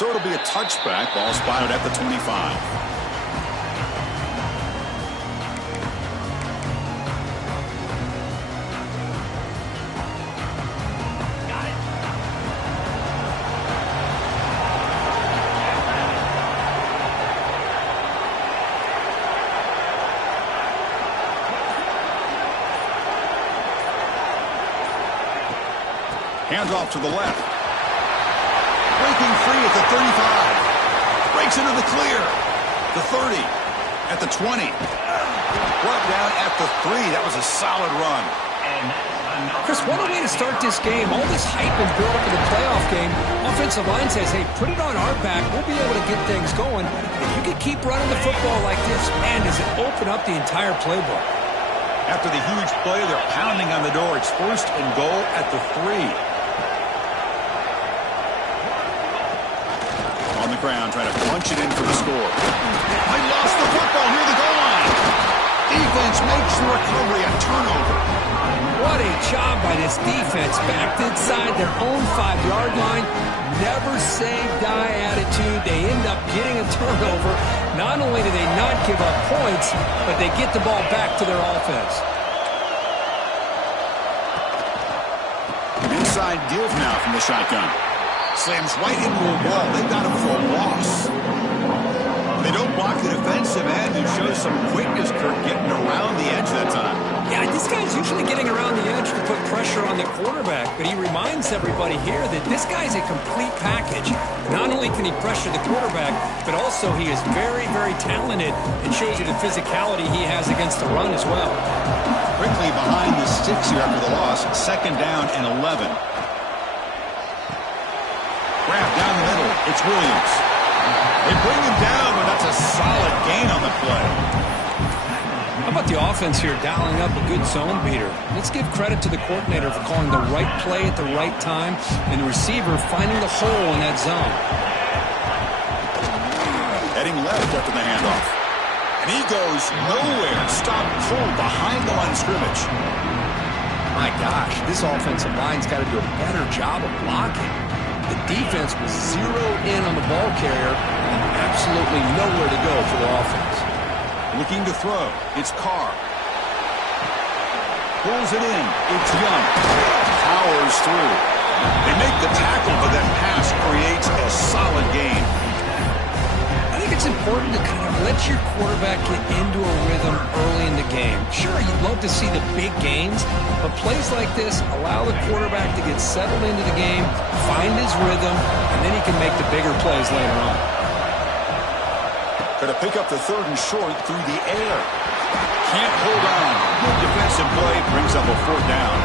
so it'll be a touchback. Ball spotted at the 25. Hands off to the left. Breaking free at the 35. Breaks into the clear. The 30. At the 20. Brought down at the 3. That was a solid run. Chris, what a way to start this game. All this hype and build up in the playoff game. Offensive line says, hey, put it on our back. We'll be able to get things going. If you can keep running the football like this, man, does it open up the entire playbook. After the huge play, they're pounding on the door. It's 1st and goal at the 3. On the ground, trying to punch it in for the score. They lost the football near the goal line. Defense makes the recovery a turnover. What a job by this defense. Backed inside their own 5-yard line. Never say die attitude. They end up getting a turnover. Not only do they not give up points, but they get the ball back to their offense. Inside give now from the shotgun. Slams right into a wall. They've got him for a loss. They don't block the defensive end, who shows some quickness, Kirk, getting around the edge that time. Yeah, this guy's usually getting around the edge to put pressure on the quarterback, but he reminds everybody here that this guy's a complete package. Not only can he pressure the quarterback, but also he is very, very talented and shows you the physicality he has against the run as well. Quickly behind the sticks here after the loss. 2nd down and 11. Grab down the middle. It's Williams. They bring him down, but that's a solid gain on the play. How about the offense here dialing up a good zone beater? Let's give credit to the coordinator for calling the right play at the right time and the receiver finding the hole in that zone. Heading left after the handoff. And he goes nowhere. Stop pulled behind the line of scrimmage. My gosh, this offensive line's got to do a better job of blocking. The defense was zeroed in on the ball carrier and absolutely nowhere to go for the offense. Looking to throw. It's Carr. Pulls it in. It's Young. Powers through. They make the tackle, but that pass creates a solid gain. I think it's important to kind of let your quarterback get into a rhythm early in the game. Sure, you'd love to see the big gains, but plays like this allow the quarterback to get settled into the game, find his rhythm, and then he can make the bigger plays later on. Going to pick up the 3rd and short through the air. Can't hold on. Good defensive play brings up a 4th down.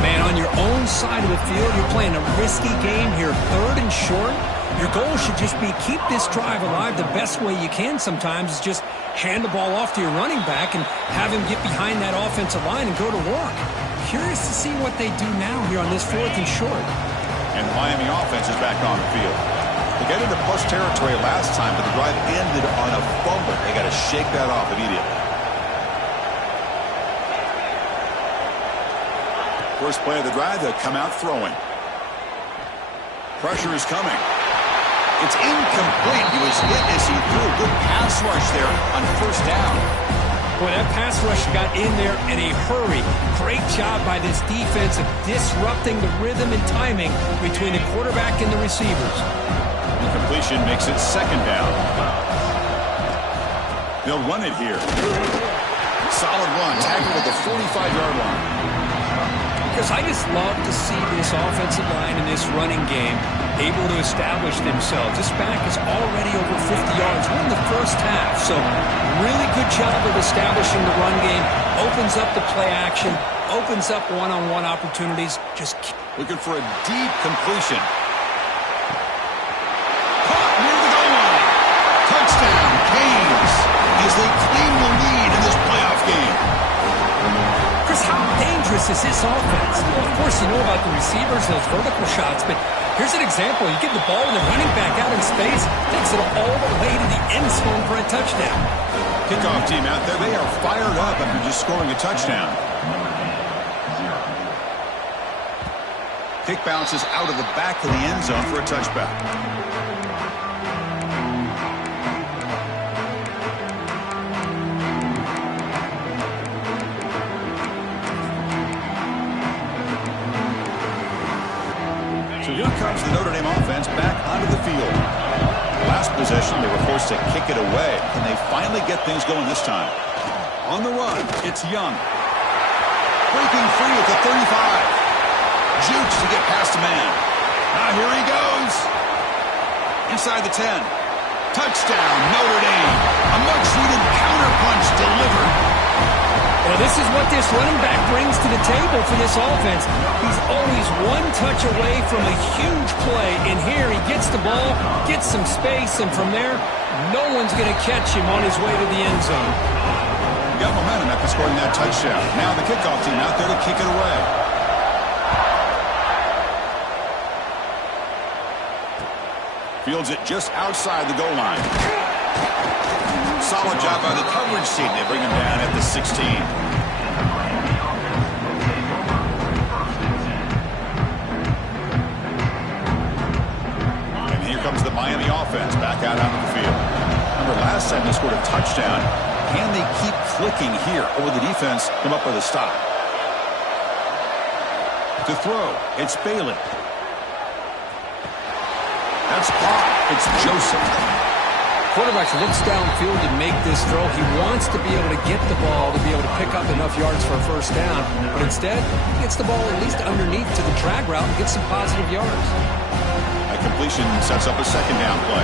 Man, on your own side of the field, you're playing a risky game here. 3rd and short. Your goal should just be keep this drive alive the best way you can sometimes is just hand the ball off to your running back and have him get behind that offensive line and go to work. Curious to see what they do now here on this 4th and short. And the Miami offense is back on the field. They got into plus territory last time, but the drive ended on a fumble. They got to shake that off immediately. First play of the drive, they'll come out throwing. Pressure is coming. It's incomplete. He was hit as he threw a good pass rush there on 1st down. Boy, that pass rush got in there in a hurry. Great job by this defense of disrupting the rhythm and timing between the quarterback and the receivers. Incompletion makes it 2nd down. They'll run it here. Solid run. Tackled at the 45-yard line. Because I just love to see this offensive line in this running game able to establish themselves. This back is already over 50 yards. We're in the 1st half, so really good job of establishing the run game. Opens up the play action, opens up one-on-one opportunities. Just looking for a deep completion. Caught near the goal line. Touchdown, Canes, as they claim the lead in this playoff game. Chris, how dangerous is this offense? Well, of course, you know about the receivers, those vertical shots, but here's an example. You get the ball and the running back out in space, takes it all the way to the end zone for a touchdown. Kickoff team out there, they are fired up after just scoring a touchdown. Kick bounces out of the back of the end zone for a touchback. Here comes the Notre Dame offense back onto the field. Last possession, they were forced to kick it away. Can they finally get things going this time? On the run, it's Young. Breaking free at the 35. Jukes to get past a man. Now here he goes. Inside the 10. Touchdown, Notre Dame. A much-needed counterpunch delivered. Well, this is what this running back brings to the table for this offense. He's always one touch away from a huge play. And here he gets the ball, gets some space, and from there, no one's going to catch him on his way to the end zone. Got momentum after scoring that touchdown. Now the kickoff team out there to kick it away. Fields it just outside the goal line. Solid job by the coverage team. They bring him down at the 16. And here comes the Miami offense back out onto the field. Remember, last time they scored a touchdown. Can they keep clicking here, or will the defense come up with a stop? To throw, it's Bailey. That's caught. It's Joseph. Quarterback looks downfield to make this throw. He wants to be able to get the ball to be able to pick up enough yards for a first down. But instead, he gets the ball at least underneath to the drag route and gets some positive yards. That completion sets up a second down play.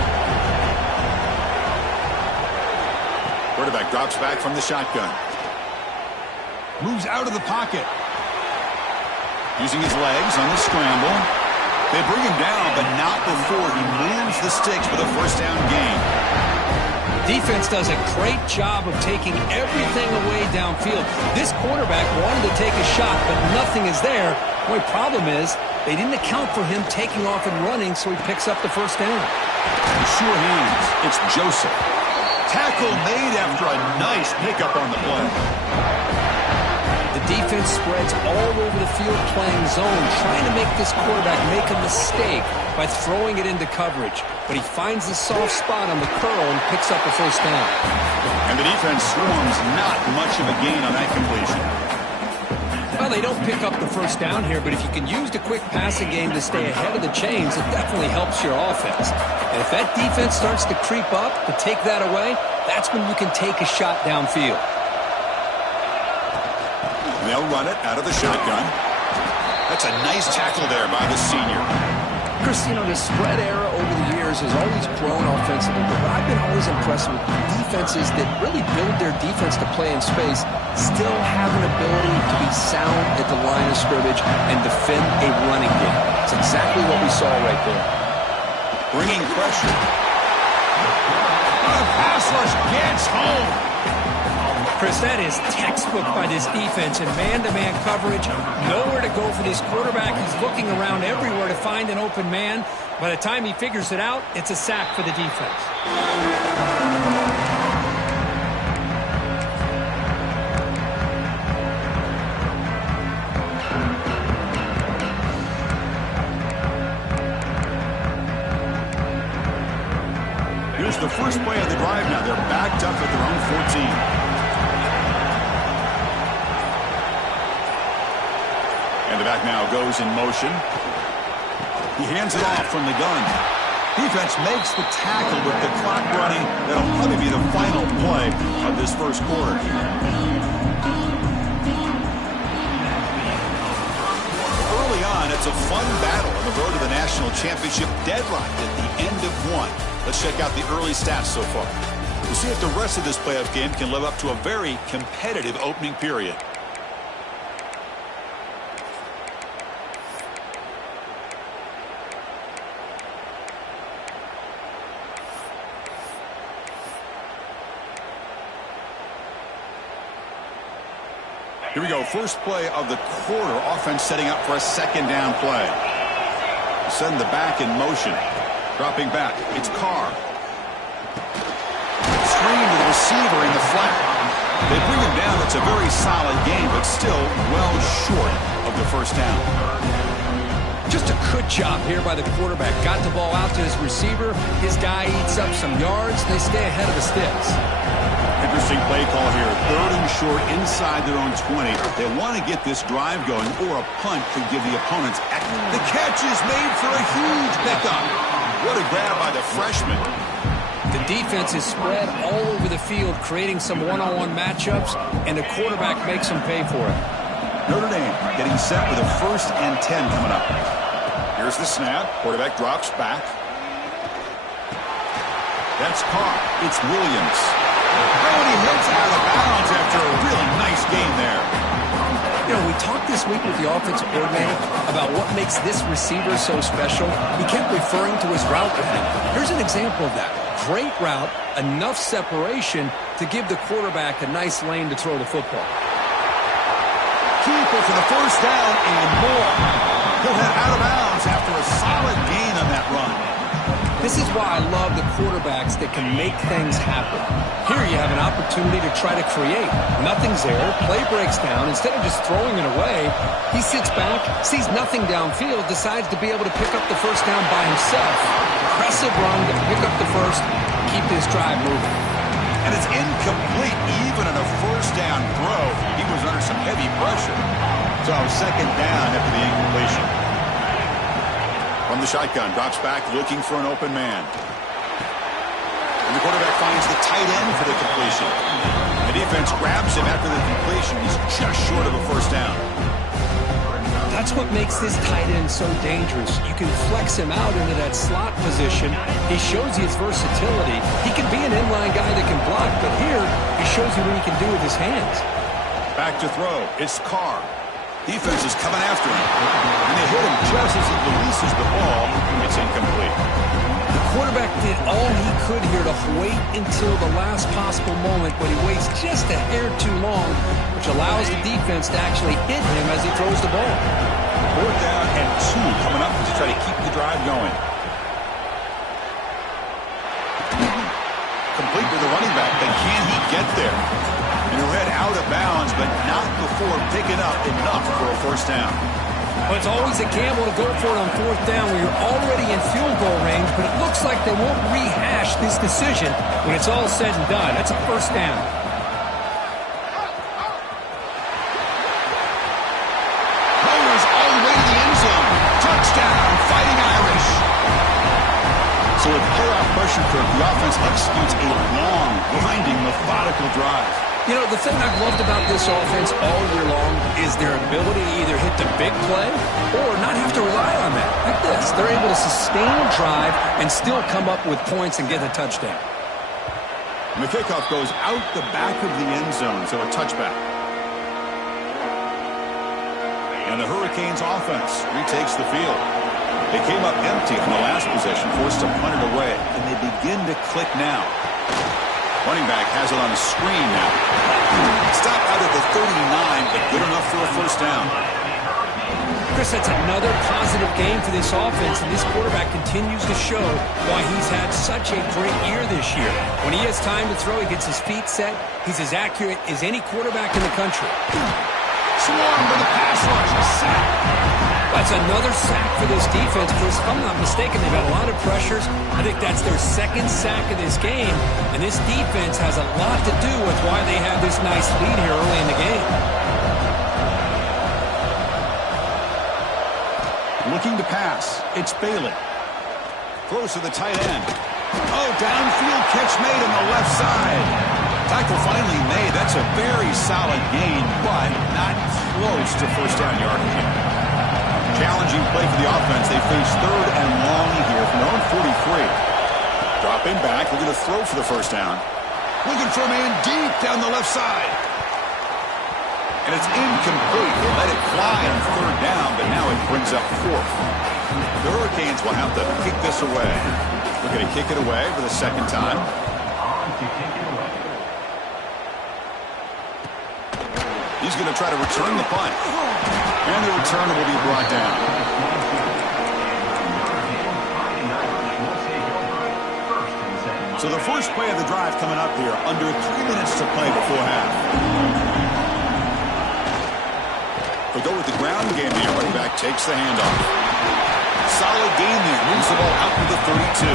Quarterback drops back from the shotgun. Moves out of the pocket. Using his legs on the scramble. They bring him down, but not before he moves the sticks for the first down gain. Defense does a great job of taking everything away downfield. This quarterback wanted to take a shot, but nothing is there. The only problem is they didn't account for him taking off and running, so he picks up the first down. Sure hands. It's Joseph. Tackle made after a nice pickup on the play. The defense spreads all over the field playing zone, trying to make this quarterback make a mistake by throwing it into coverage. But he finds the soft spot on the curl and picks up a first down. And the defense swarms not much of a gain on that completion. Well, they don't pick up the first down here, but if you can use the quick passing game to stay ahead of the chains, it definitely helps your offense. And if that defense starts to creep up to take that away, that's when you can take a shot downfield. They'll run it out of the shotgun. That's a nice tackle there by the senior. Chris, the spread era over the years has always grown offensively, but I've been always impressed with defenses that really build their defense to play in space, still have an ability to be sound at the line of scrimmage and defend a running game. It's exactly what we saw right there. Bringing pressure. The pass rush gets home. Chris, that is textbook by this defense in man-to-man coverage. Nowhere to go for this quarterback. He's looking around everywhere to find an open man. By the time he figures it out, it's a sack for the defense. Here's the first play of the drive now. They're backed up at their own 14. And the back now goes in motion. He hands it off from the gun. Defense makes the tackle with the clock running. That'll probably be the final play of this first quarter. Early on, it's a fun battle on the road to the national championship, deadlocked at the end of one. Let's check out the early stats so far. We'll see if the rest of this playoff game can live up to a very competitive opening period. Here we go, first play of the quarter. Offense setting up for a second down play. Send the back in motion. Dropping back, it's Carr. Screen to the receiver in the flat. They bring him down. It's a very solid game, but still well short of the first down. Just a good job here by the quarterback. Got the ball out to his receiver. His guy eats up some yards. They stay ahead of the sticks. Interesting play call here. 3rd and short inside their own 20. They want to get this drive going, or a punt could give the opponents. The catch is made for a huge pickup. What a grab by the freshman. The defense is spread all over the field, creating some one-on-one matchups, and the quarterback makes them pay for it. Notre Dame getting set with a 1st and 10 coming up. Here's the snap. Quarterback drops back. That's caught. It's Williams. Oh, and he hits out of bounds after a really nice game there. You know, we talked this week with the offensive coordinator about what makes this receiver so special. He kept referring to his route running. Here's an example of that. Great route, enough separation to give the quarterback a nice lane to throw the football. Keeper for the 1st down and more. He'll head out of bounds after a solid gain on that run. This is why I love the quarterbacks that can make things happen. Here you have an opportunity to try to create. Nothing's there. Play breaks down. Instead of just throwing it away, he sits back, sees nothing downfield, decides to be able to pick up the 1st down by himself. Impressive run to pick up the 1st, keep this drive moving. And it's incomplete even on a 1st down throw. He was under some heavy pressure. So 2nd down after the incompletion. From the shotgun, drops back looking for an open man. And the quarterback finds the tight end for the completion. The defense grabs him after the completion. He's just short of a 1st down. That's what makes this tight end so dangerous. You can flex him out into that slot position. He shows you his versatility. He can be an inline guy that can block, but here he shows you what he can do with his hands. Back to throw. It's Carr. Defense is coming after him. And they hit him just as he releases the ball. It's incomplete. The quarterback did all he could here to wait until the last possible moment, but he waits just a hair too long, which allows the defense to actually hit him as he throws the ball. 4th down and 2 coming up to try to keep the drive going. Complete with the running back, but can he get there? And he'll head out of bounds, but not before picking up enough for a 1st down. Well, it's always a gamble to go for it on 4th down when you're already in field goal range, but it looks like they won't rehash this decision when it's all said and done. That's a 1st down. Motors all the way to the end zone. Touchdown, Fighting Irish. So with playoff pressure curve, the offense executes a long, grinding, methodical drive. You know, the thing I've loved about this offense all year long is their ability to either hit the big play or not have to rely on that. Like this, they're able to sustain a drive and still come up with points and get a touchdown. And the kickoff goes out the back of the end zone, so a touchback. And the Hurricanes offense retakes the field. They came up empty on the last possession, forced to punt it away, and they begin to click now. Running back has it on the screen now. Stop out at the 39, but good enough for a 1st down. Chris, that's another positive game for this offense, and this quarterback continues to show why he's had such a great year this year. When he has time to throw, he gets his feet set. He's as accurate as any quarterback in the country. Swarm with the pass rush, a sack. That's another sack for this defense, Chris. If I'm not mistaken, they've had a lot of pressures. I think that's their 2nd sack of this game, and this defense has a lot to do with why they have this nice lead here early in the game. Looking to pass. It's Bailey. Close to the tight end. Oh, downfield catch made on the left side. Tackle finally made. That's a very solid gain, but not close to 1st down yardage. Challenging play for the offense. They face 3rd and long here from their own 43. Dropping back, looking to throw for the 1st down. Looking for a man deep down the left side. And it's incomplete. They let it fly on 3rd down, but now it brings up 4th. The Hurricanes will have to kick this away. We're going to kick it away for the 2nd time. He's going to try to return the punt. And the return will be brought down. So the first play of the drive coming up here, under 3 minutes to play before half. They'll go with the ground game here. Running back takes the handoff. Solid gain there. Moves the ball out to the 32.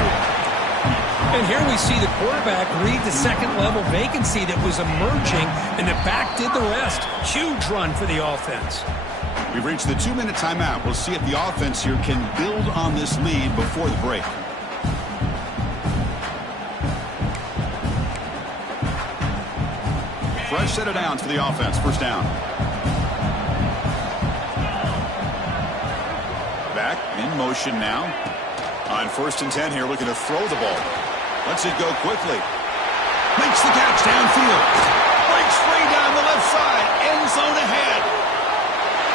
And here we see the quarterback read the second-level vacancy that was emerging, and the back did the rest. Huge run for the offense. We've reached the 2-minute timeout. We'll see if the offense here can build on this lead before the break. Fresh set of downs for the offense. First down. Back in motion now. On 1st and 10 here, looking to throw the ball. Lets it go quickly. Makes the catch downfield. Breaks free down the left side. End zone ahead.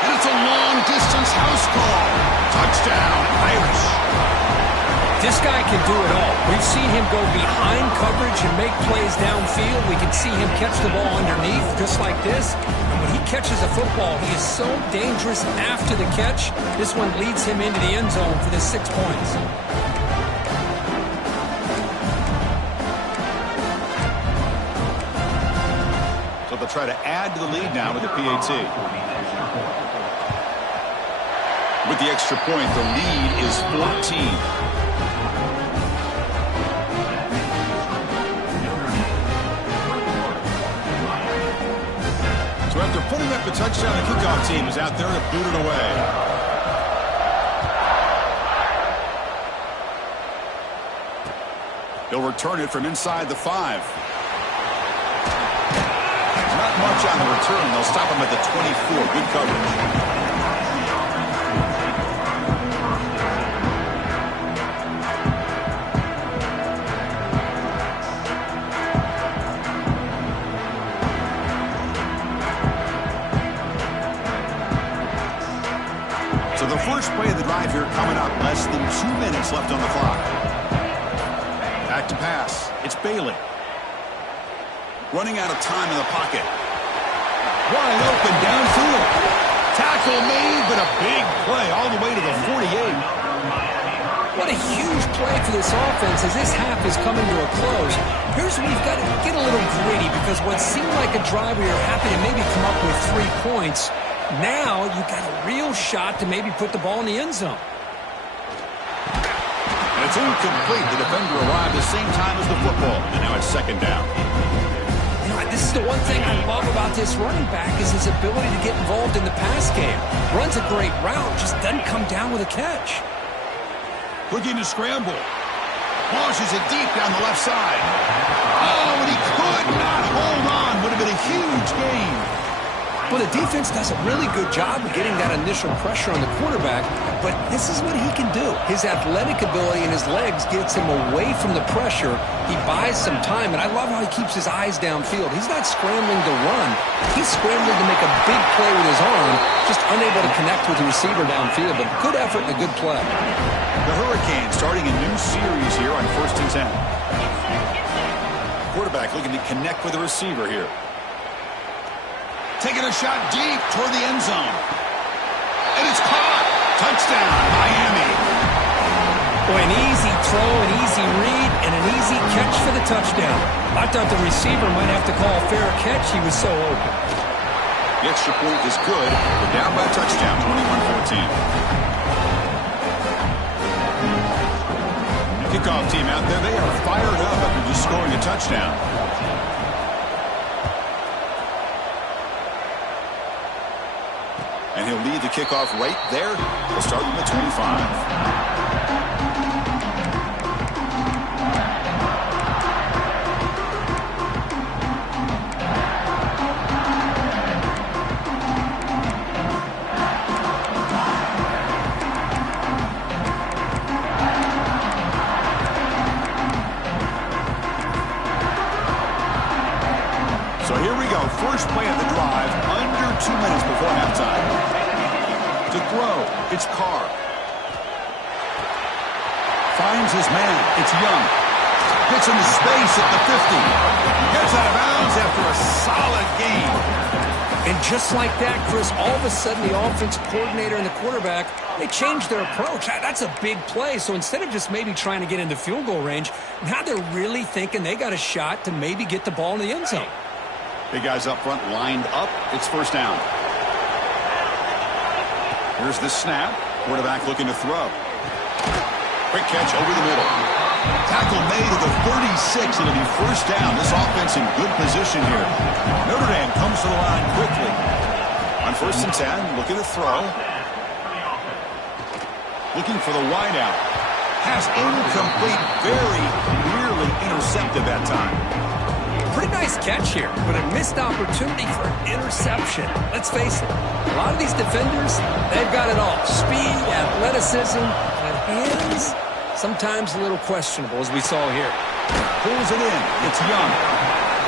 And it's a long-distance house call. Touchdown, Irish. This guy can do it all. We've seen him go behind coverage and make plays downfield. We can see him catch the ball underneath just like this. And when he catches a football, he is so dangerous after the catch. This one leads him into the end zone for the 6 points. So they'll try to add to the lead now with the PAT. With the extra point, the lead is 14. So after putting up the touchdown, the kickoff team is out there to boot it away. He'll return it from inside the 5. Not much on the return. They'll stop him at the 24. Good coverage. First play of the drive here coming up. Less than 2 minutes left on the clock. Back to pass. It's Bailey. Running out of time in the pocket. Wide open downfield. Tackle made, but a big play all the way to the 48. What a huge play for this offense as this half is coming to a close. Here's where you've got to get a little gritty because what seemed like a drive where you're happy to maybe come up with 3 points, now you've got a real shot to maybe put the ball in the end zone. And it's incomplete. The defender arrived the same time as the football. And now it's 2nd down. You know, this is the one thing I love about this running back is his ability to get involved in the pass game. Runs a great route, just doesn't come down with a catch. Looking to scramble. Launches it deep down the left side. Oh, and he could not hold on. Would have been a huge gain. Well, the defense does a really good job of getting that initial pressure on the quarterback, but this is what he can do. His athletic ability and his legs gets him away from the pressure. He buys some time, and I love how he keeps his eyes downfield. He's not scrambling to run. He's scrambling to make a big play with his arm, just unable to connect with the receiver downfield, but good effort and a good play. The Hurricanes starting a new series here on 1st and 10. Quarterback looking to connect with the receiver here. Taking a shot deep toward the end zone. And it's caught. Touchdown, Miami. Boy, an easy throw, an easy read, and an easy catch for the touchdown. I thought the receiver might have to call a fair catch. He was so open. The extra point is good. They're down by a touchdown, 21-14. Kickoff team out there, they are fired up after just scoring a touchdown. And he'll lead the kickoff right there. We'll start from the 25. So here we go. First play of the drive, under 2 minutes before halftime. To throw, it's Carr. Finds his man. It's Young. Gets into space at the 50. Gets out of bounds after a solid gain. And just like that, Chris, all of a sudden the offensive coordinator and the quarterback, they changed their approach. That's a big play. So instead of just maybe trying to get into field goal range, now they're really thinking they got a shot to maybe get the ball in the end zone. Big guys up front lined up. It's 1st down. Here's the snap. Quarterback looking to throw. Quick catch over the middle. Tackle made at the 36. It'll be first down. This offense in good position here. Notre Dame comes to the line quickly. On 1st and 10, looking to throw. Looking for the wideout. Pass incomplete, very nearly intercepted that time. Pretty nice catch here, but a missed opportunity for an interception. Let's face it, a lot of these defenders, they've got it all. Speed, athleticism, and hands, sometimes a little questionable, as we saw here. Pulls it in. It's Young.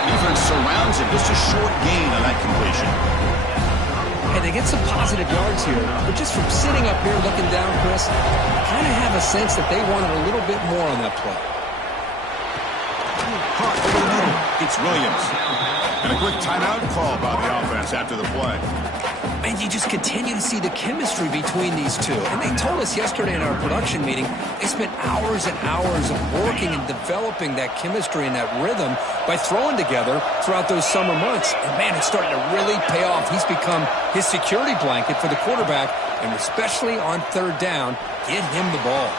Defense surrounds him. Just a short gain on that completion. Hey, they get some positive yards here, but just from sitting up here looking down, Chris, I kind of have a sense that they wanted a little bit more on that play. Caught over the middle. It's Williams. And a quick timeout call by the offense after the play. And you just continue to see the chemistry between these two. And they told us yesterday in our production meeting, they spent hours and hours of working and developing that chemistry and that rhythm by throwing together throughout those summer months. And, man, it's starting to really pay off. He's become his security blanket for the quarterback, and especially on 3rd down, get him the ball.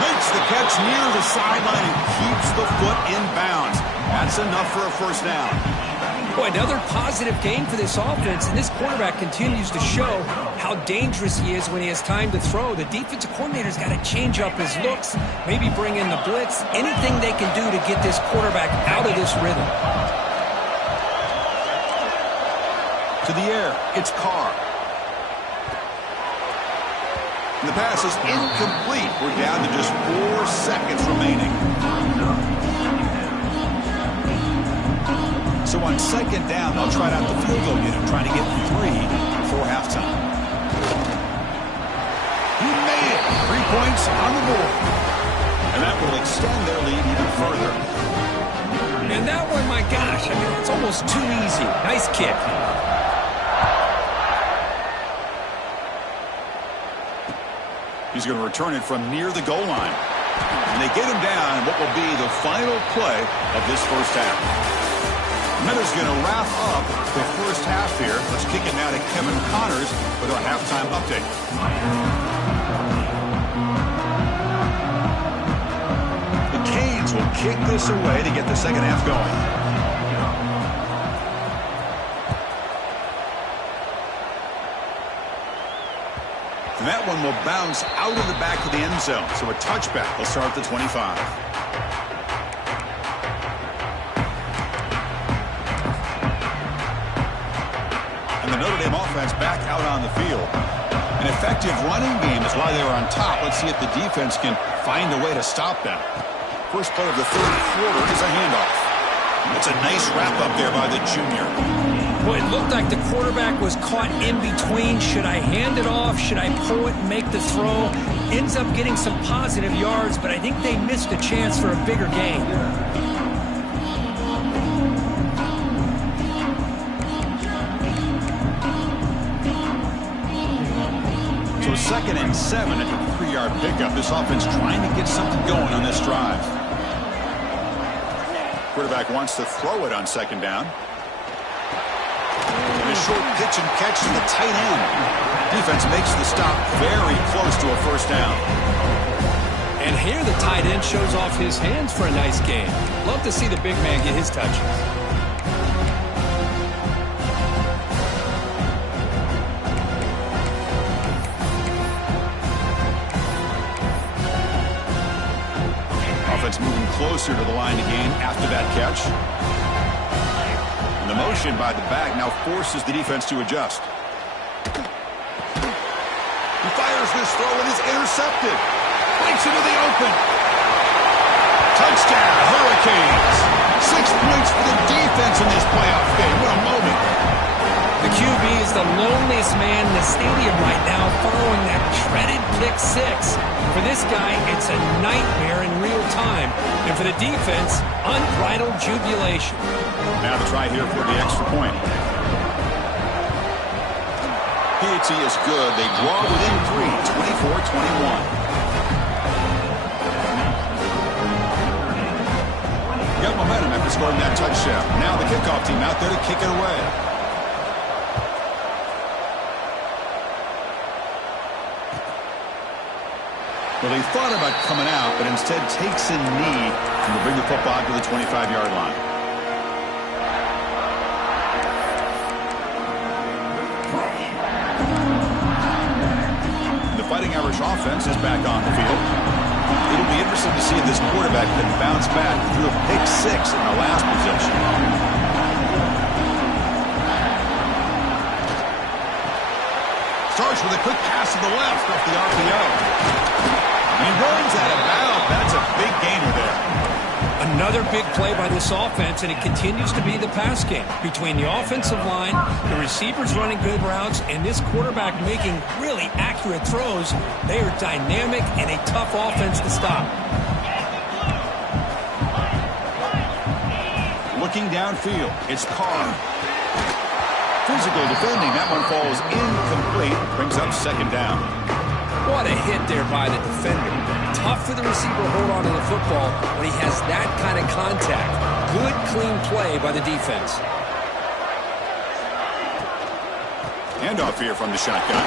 Makes the catch near the sideline and keeps the foot in bounds. That's enough for a first down. Boy, another positive game for this offense, and this quarterback continues to show how dangerous he is when he has time to throw. The defensive coordinator's got to change up his looks, maybe bring in the blitz, anything they can do to get this quarterback out of this rhythm. To the air, it's Carr. And the pass is incomplete. We're down to just 4 seconds remaining. So on 2nd down, they'll try out the field goal unit, trying to get 3 before halftime. He made it. 3 points on the board. And that will extend their lead even further. And that one, my gosh, I mean, it's almost too easy. Nice kick. He's going to return it from near the goal line. And they get him down in what will be the final play of this first half. Minter's going to wrap up the first half here. Let's kick it now to Kevin Connors with our halftime update. The Canes will kick this away to get the second half going. And that one will bounce out of the back of the end zone. So a touchback. They'll start at the 25. And the Notre Dame offense back out on the field. An effective running game is why they were on top. Let's see if the defense can find a way to stop them. First play of the 3rd quarter is a handoff. It's a nice wrap-up there by the junior. Well, it looked like the quarterback was caught in between. Should I hand it off? Should I pull it and make the throw? Ends up getting some positive yards, but I think they missed a chance for a bigger gain. So 2nd and 7 at the 3-yard pickup. This offense trying to get something going on this drive. Quarterback wants to throw it on 2nd down. And a short pitch and catch to the tight end. Defense makes the stop very close to a first down. And here the tight end shows off his hands for a nice gain. Love to see the big man get his touches. Offense moving closer to the line of game after that catch. And the motion by the back now forces the defense to adjust. He fires this throw and is intercepted. Breaks into the open. Touchdown, Hurricanes. 6 points for the defense in this playoff game. What a moment. The QB is the loneliest man in the stadium right now following that dreaded pick 6. For this guy, it's a nightmare in real time. And for the defense, unbridled jubilation. Now the try here for the extra point. PAT is good. They draw within 3, 24-21. Got momentum after scoring that touchdown. Now the kickoff team out there to kick it away. Well, he thought about coming out, but instead takes a knee and will bring the football to the 25-yard line. The Fighting Irish offense is back on the field. It'll be interesting to see if this quarterback can bounce back through a pick 6 in the last possession. Starts with a quick pass to the left off the RPO. He runs out of bounds. That's a big gainer there. Another big play by this offense, and it continues to be the pass game. Between the offensive line, the receivers running good routes, and this quarterback making really accurate throws, they are dynamic and a tough offense to stop. Looking downfield, it's Carr. Physical defending. That one falls incomplete. Brings up second down. What a hit there by the defender. Tough for the receiver to hold on to the football when he has that kind of contact. Good, clean play by the defense. Handoff here from the shotgun.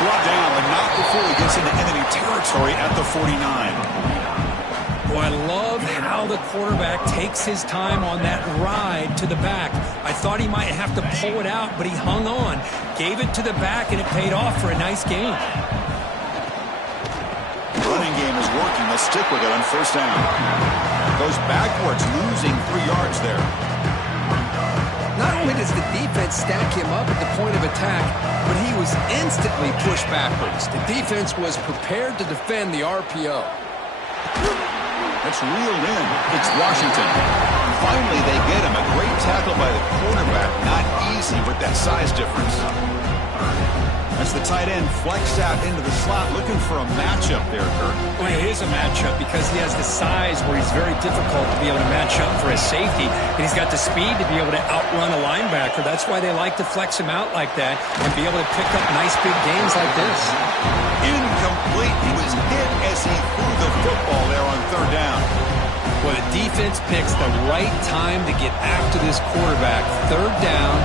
Brought down, but not before he gets into enemy territory at the 49. Oh, I love how the quarterback takes his time on that ride to the back. I thought he might have to pull it out, but he hung on. Gave it to the back, and it paid off for a nice gain. Running game is working. They'll stick with it on first down. Goes backwards, losing 3 yards there. Not only does the defense stack him up at the point of attack, but he was instantly pushed backwards. The defense was prepared to defend the RPO. That's reeled in. It's Washington. Finally, they get him. A great tackle by the quarterback. Not easy with that size difference. That's the tight end flexed out into the slot, looking for a matchup there, Kurt. Well, it is a matchup because he has the size where he's very difficult to be able to match up for a safety, and he's got the speed to be able to outrun a linebacker. That's why they like to flex him out like that and be able to pick up nice big gains like this. Incomplete. He was hit as he threw the football there on third down. Well, the defense picks the right time to get after this quarterback. Third down,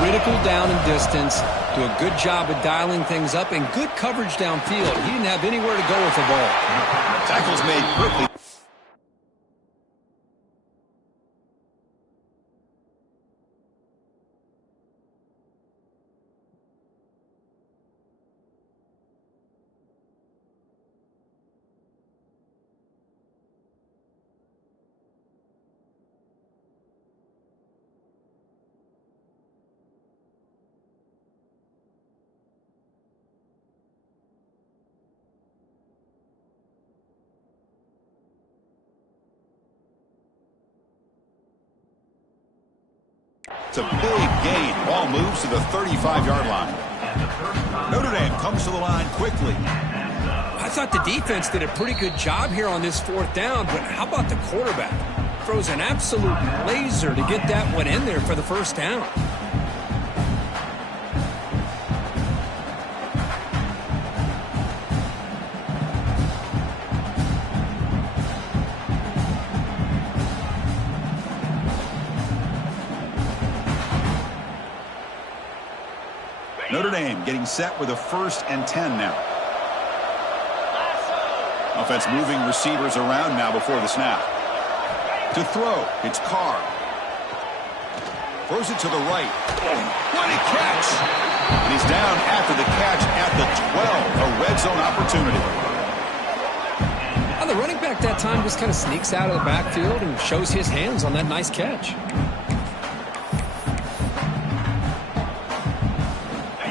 critical down and distance. Do a good job of dialing things up and good coverage downfield. He didn't have anywhere to go with the ball. Tackles made quickly. It's a big gain. Ball moves to the 35-yard line. Notre Dame comes to the line quickly. I thought the defense did a pretty good job here on this fourth down, but how about the quarterback? Throws an absolute laser to get that one in there for the first down. Notre Dame getting set with a 1st and 10 now. Offense moving receivers around now before the snap. To throw, it's Carr. Throws it to the right. What a catch! And he's down after the catch at the 12. A red zone opportunity. Well, the running back that time just kind of sneaks out of the backfield and shows his hands on that nice catch.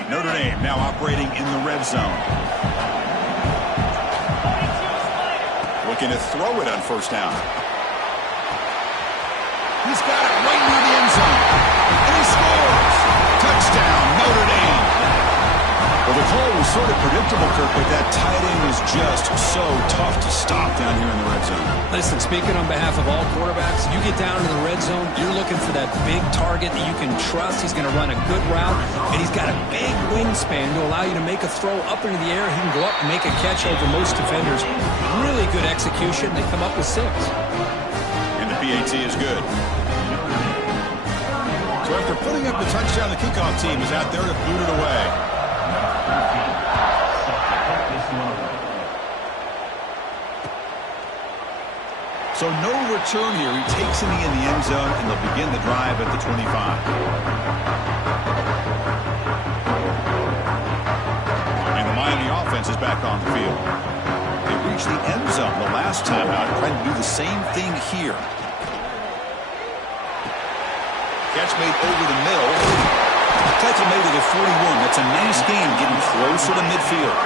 Notre Dame now operating in the red zone. Looking to throw it on first down. He's got it right near the end zone. And he scores! Touchdown, Notre Dame! Well, the call was sort of predictable, Kirk, but that tight end is just so tough to stop down here in the red zone. Listen, speaking on behalf of all quarterbacks, you get down to the red zone, you're looking for that big target that you can trust. He's going to run a good route, and he's got a big wingspan to allow you to make a throw up into the air. He can go up and make a catch over most defenders. Really good execution. They come up with 6. And the PAT is good. So after putting up the touchdown, the kickoff team is out there to boot it away. So no return here. He takes it in the end zone, and they'll begin the drive at the 25. And the Miami offense is back on the field. They reached the end zone the last time out, trying to do the same thing here. Catch made over the middle. Tackle made at the 41. That's a nice game, getting closer to midfield.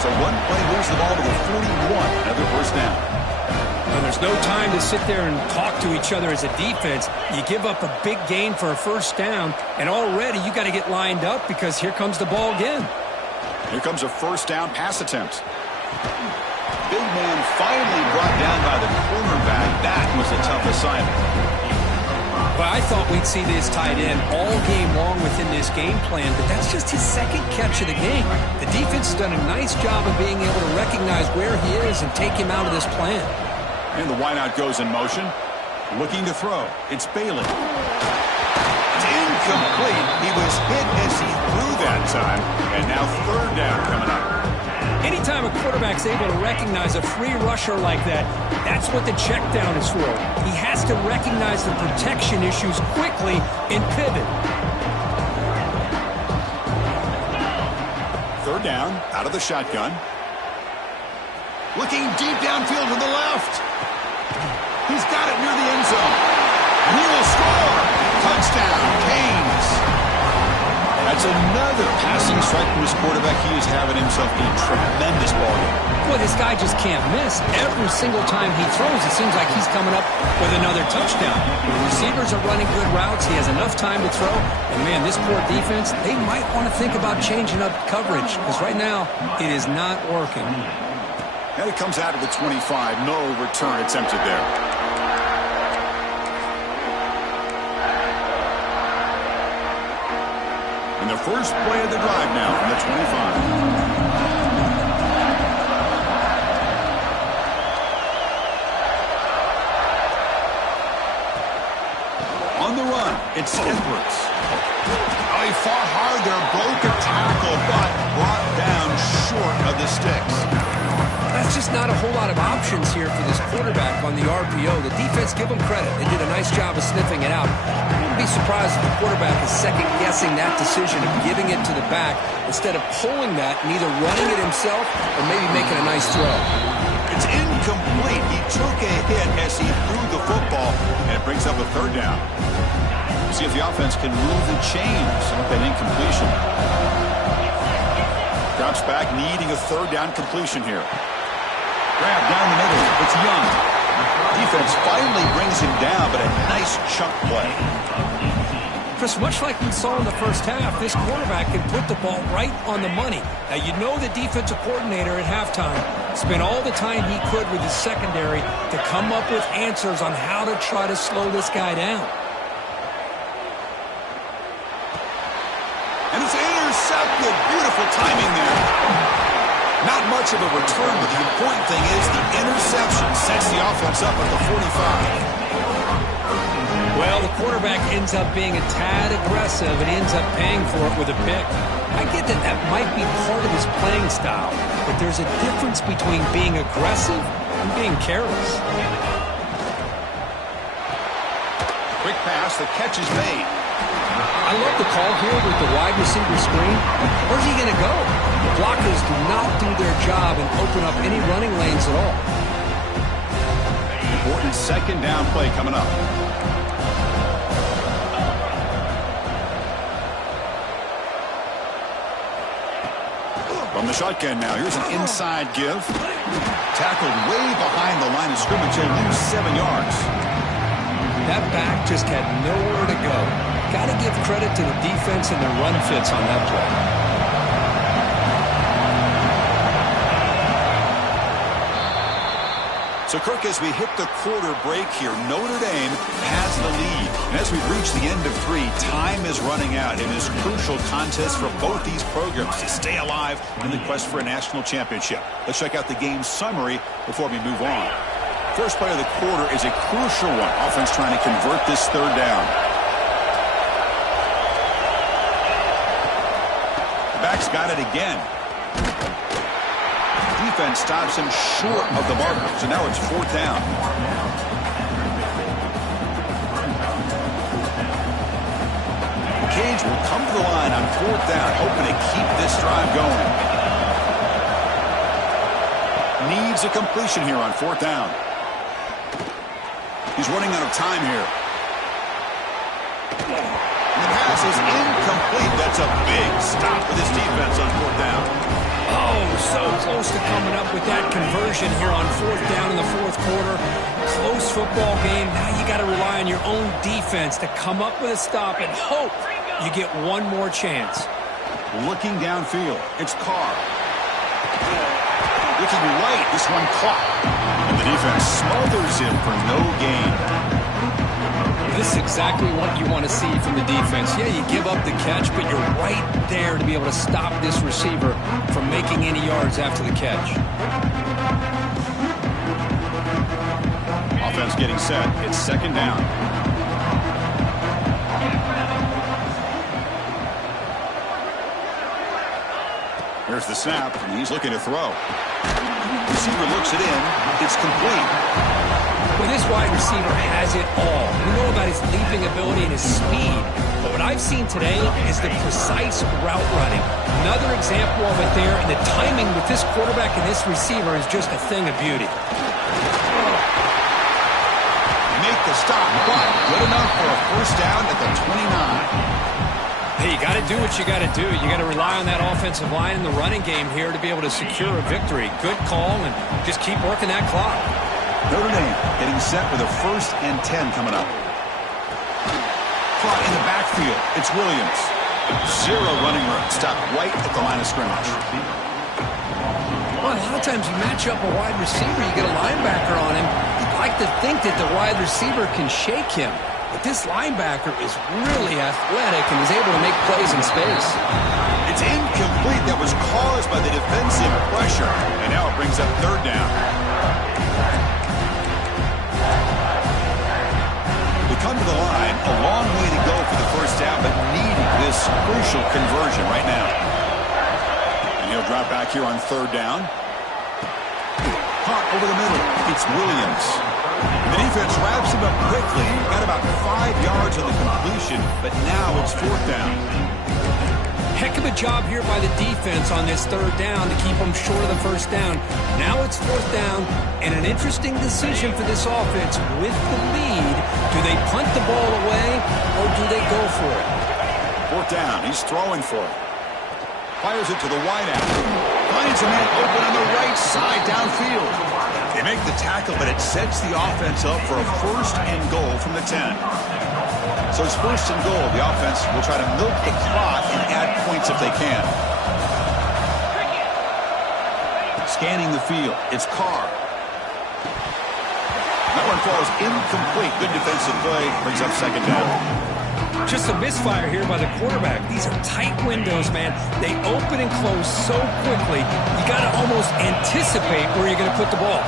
So one play moves the ball to the 41. Another first down. Well, there's no time to sit there and talk to each other as a defense. You give up a big gain for a first down, and already you got to get lined up because here comes the ball again. Here comes a first down pass attempt. Big man finally brought down by the cornerback. That was a tough assignment. Well, I thought we'd see this tight end all game long within this game plan, but that's just his second catch of the game. The defense has done a nice job of being able to recognize where he is and take him out of this plan. And the wideout goes in motion. Looking to throw. It's Bailey. It's incomplete. He was hit as he threw that time. And now third down coming up. Anytime a quarterback's able to recognize a free rusher like that, that's what the check down is for. He has to recognize the protection issues quickly and pivot. Third down, out of the shotgun. Looking deep downfield to the left. He's got it near the end zone. And he will score. Touchdown, Canes. That's another passing strike from his quarterback. He is having himself a tremendous ballgame. Well, this guy just can't miss. Every single time he throws, it seems like he's coming up with another touchdown. The receivers are running good routes. He has enough time to throw. And, man, this poor defense, they might want to think about changing up coverage because right now it is not working. And it comes out of the 25. No return attempted there. And the first play of the drive now from the 25. On the run, it's Edwards. Oh, he fought hard there, broke a tackle, but brought down short of the sticks. That's just not a whole lot of options here for this quarterback on the RPO. The defense, give them credit. They did a nice job of sniffing it out. I wouldn't be surprised if the quarterback is second-guessing that decision of giving it to the back instead of pulling that and either running it himself or maybe making a nice throw. It's incomplete. He took a hit as he threw the football, and it brings up a third down. See if the offense can move the chains with an incompletion. Drops back, needing a third down completion here. Grab down the middle. It's Young. Defense finally brings him down, but a nice chunk play. Chris, much like we saw in the first half, this quarterback can put the ball right on the money. Now, you know the defensive coordinator at halftime spent all the time he could with his secondary to come up with answers on how to try to slow this guy down. And it's intercepted. Beautiful timing there. Not much of a return, but the important thing is the interception sets the offense up at the 45. Well, the quarterback ends up being a tad aggressive and ends up paying for it with a pick. I get that that might be part of his playing style, but there's a difference between being aggressive and being careless. Quick pass, the catch is made. I love the call here with the wide receiver screen. Where's he going to go? The blockers do not do their job and open up any running lanes at all. Important second down play coming up. From the shotgun now, here's an inside give. Tackled way behind the line of scrimmage. He'll lose 7 yards. That back just had nowhere to go. Got to give credit to the defense and their run fits on that play. So, Kirk, as we hit the quarter break here, Notre Dame has the lead. And as we reach the end of 3, time is running out in this crucial contest for both these programs to stay alive in the quest for a national championship. Let's check out the game summary before we move on. First play of the quarter is a crucial one. Offense trying to convert this third down. The back's got it again. defense stops him short of the marker. So now it's 4th down. Canes will come to the line on 4th down, hoping to keep this drive going. Needs a completion here on 4th down. He's running out of time here. And the pass is incomplete. That's a big stop for this defense on 4th down. Oh, so close to coming up with that conversion here on 4th down in the 4th quarter. Close football game. Now you got to rely on your own defense to come up with a stop and hope you get one more chance. Looking downfield, it's Carr. Looking right, this one caught. And the defense smothers him for no gain. This is exactly what you want to see from the defense. Yeah, you give up the catch, but you're right there to be able to stop this receiver from making any yards after the catch. Offense getting set. It's 2nd down. Here's the snap, and he's looking to throw. Receiver looks it in. It's complete. Well, this wide receiver has it all. We know about his leaping ability and his speed, but what I've seen today is the precise route running. Another example of it there, and the timing with this quarterback and this receiver is just a thing of beauty. Make the stop, but good enough for a 1st down at the 29. Hey, you got to do what you got to do. You got to rely on that offensive line in the running game here to be able to secure a victory. Good call, and just keep working that clock. Notre Dame getting set with a 1st and 10 coming up. Caught in the backfield. It's Williams. 0 running room. Stopped right at the line of scrimmage. Well, a lot of times you match up a wide receiver, you get a linebacker on him. You'd like to think that the wide receiver can shake him. But this linebacker is really athletic and is able to make plays in space. It's incomplete. That was caused by the defensive pressure. And now it brings up 3rd down. We come to the line. A long way to go for the 1st down, but needing this crucial conversion right now. And he'll drop back here on 3rd down. Caught over the middle. It's Williams. The defense wraps him up quickly. Got about 5 yards on the completion, but now it's 4th down. Heck of a job here by the defense on this 3rd down to keep them short of the 1st down. Now it's 4th down, and an interesting decision for this offense. With the lead, do they punt the ball away, or do they go for it? 4th down. He's throwing for it. Fires it to the wideout. Finds a man open on the right side downfield. They make the tackle, but it sets the offense up for a 1st and goal from the 10. So it's 1st and goal. The offense will try to milk the clock and add points if they can. Scanning the field. It's Carr. That one falls incomplete. Good defensive play. Brings up 2nd down. Just a misfire here by the quarterback. These are tight windows, man. They open and close so quickly, you got to almost anticipate where you're going to put the ball.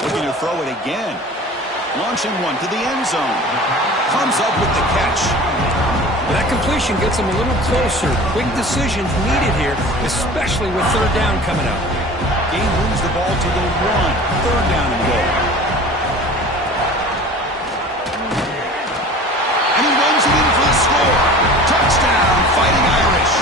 Looking to throw it again. Launching one to the end zone. Comes up with the catch. Well, that completion gets them a little closer. Quick decisions needed here, especially with 3rd down coming up. Game moves the ball to the 1. 3rd down and goal. And he runs it in for the score. Touchdown, Fighting Irish.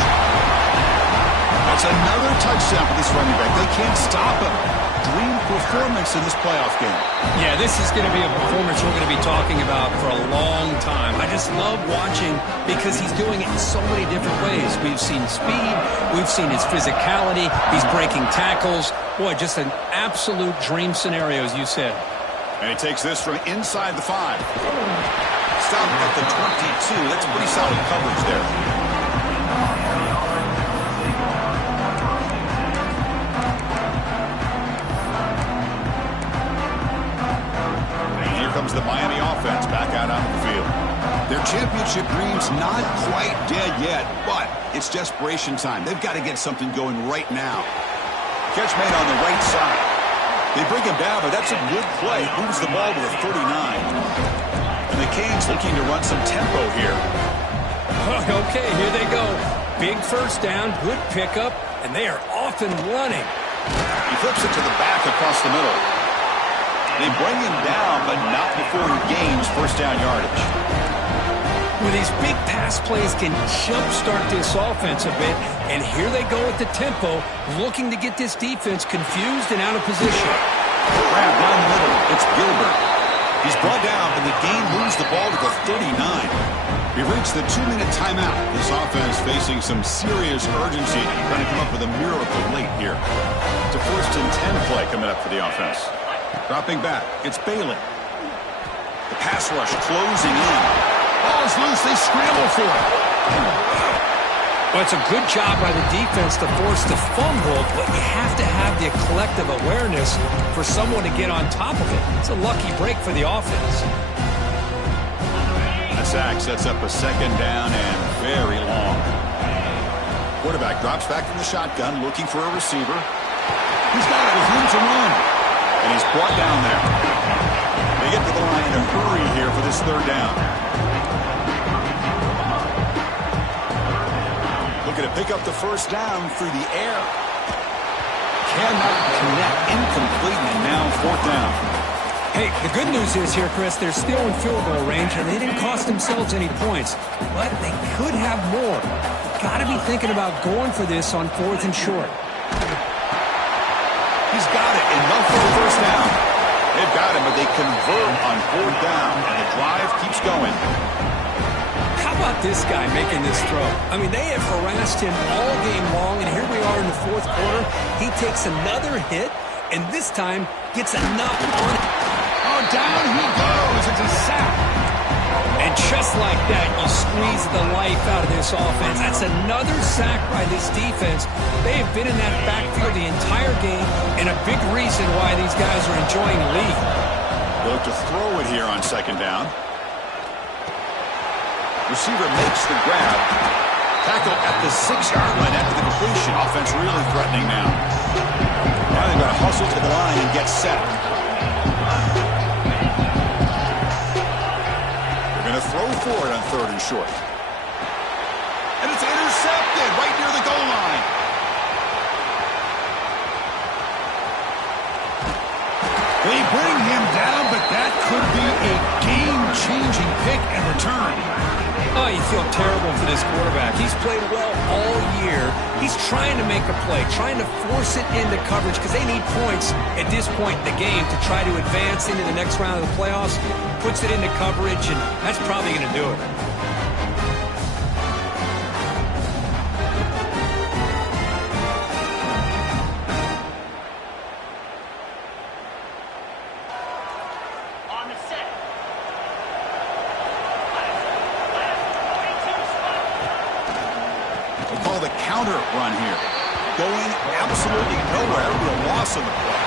That's another touchdown for this running back. They can't stop him. Dream performance in this playoff game. Yeah, this is going to be a performance we're going to be talking about for a long time. I just love watching because he's doing it in so many different ways. We've seen speed. We've seen his physicality. He's breaking tackles. Boy, just an absolute dream scenario, as you said. And he takes this from inside the 5. Stopped at the 22. That's pretty solid coverage there. Comes the Miami offense back out onto the field. Their championship dreams not quite dead yet, but it's desperation time. They've got to get something going right now. Catch made on the right side. They bring him down, but that's a good play. Moves the ball to the 39. And the Canes looking to run some tempo here. Okay, here they go. Big 1st down, good pickup, and they are off and running. He flips it to the back across the middle. They bring him down, but not before he gains first down yardage. Well, these big pass plays can jumpstart this offense a bit, and here they go at the tempo, looking to get this defense confused and out of position. Grab down the middle. It's Gilbert. He's brought down, and the game moves the ball to the 39. We reached the 2-minute timeout. This offense facing some serious urgency, trying to come up with a miracle late here. It's a 1st and 10 play coming up for the offense. Dropping back, it's Bailey. The pass rush closing in. Ball's loose, they scramble for it. Well, it's a good job by the defense to force the fumble, but you have to have the collective awareness for someone to get on top of it. It's a lucky break for the offense. A sack sets up a 2nd down and very long. Quarterback drops back from the shotgun, looking for a receiver. He's got it with room to run. And he's brought down there. They get to the line in a hurry here for this 3rd down. Looking to pick up the first down through the air. Cannot connect, incomplete, and now 4th down. Hey, the good news is here, Chris, they're still in field goal range, and they didn't cost themselves any points. But they could have more. Got to be thinking about going for this on 4th and short. He's got it. Enough for the first down. They've got him, but they convert on 4th down, and the drive keeps going. How about this guy making this throw? I mean, they have harassed him all game long, and here we are in the 4th quarter. He takes another hit, and this time gets a knock on it. Oh, down he goes. It's a sack. And just like that, you squeeze the life out of this offense. That's another sack by this defense. They have been in that backfield the entire game, and a big reason why these guys are enjoying the lead. They look to throw it here on 2nd down. Receiver makes the grab. Tackle at the 6-yard line after the completion. Offense really threatening now. Now they've got to hustle to the line and get set. They're going to throw for it on 3rd and short. And it's intercepted right near the goal line. They bring him down, but that could be a game-changing pick and return. Oh, you feel terrible for this quarterback. He's played well all year. He's trying to make a play, trying to force it into coverage because they need points at this point in the game to try to advance into the next round of the playoffs. Puts it into coverage, and that's probably going to do it. They call the counter run here. Going absolutely nowhere with a loss on the play.